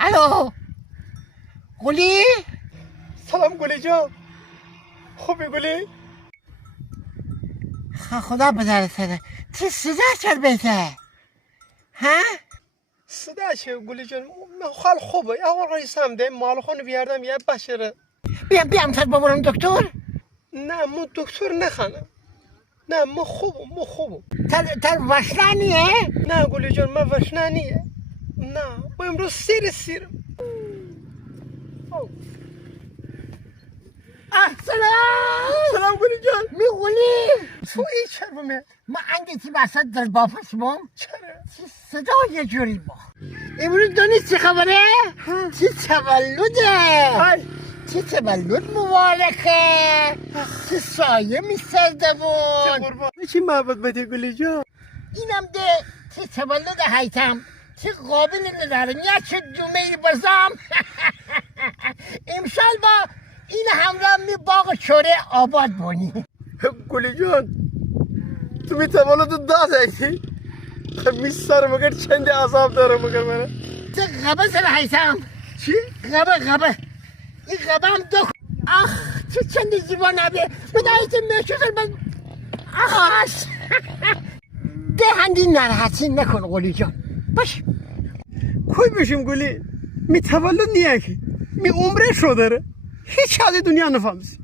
الو گلی؟ سلام گلی جان، خوبی گلی؟ خدا بدر سره تی صدا چر بیته ها؟ صدا چه گلی جان؟ حال خوبه. اول رئیسم ده مال خون بیاردم یه بشره. بیام سر ببرم دکتر؟ نه مو دکتر نخوانم. نه مو خوبم. تر وشنانیه؟ نه گلی جان ما وشنانیه. نه با امروز سیرم. سلام گلی جان. می گلی؟ تو ای چرا بمید؟ ما انگیتی بسد در بافش بام چرا؟ صدا یه جوری با امروز دونی چی خبره؟ چی تولده؟ های چی تولد مبارکه؟ چی سایه میسرده بود؟ قربان چی محبت بده گلی جان؟ اینم ده چی تولد حیتم چی قابل نداره نیا چه جمعه بازم امسال با این همراه می باغ چوره آباد بونی گلی جان تو می تولد دادی؟ می سر مگر چند عذاب داره مگر منه؟ چه غبه سر حیتم چی؟ غبه این غبه هم دو آخ چه چند زیبا نبیه بدایت میشوزر من آخ ده هندی نراحتی نکن قولی جان باش کوی بشیم گلی؟ می تولد نیه که می عمره شو داره هیچ حالی دنیا نفهمیسی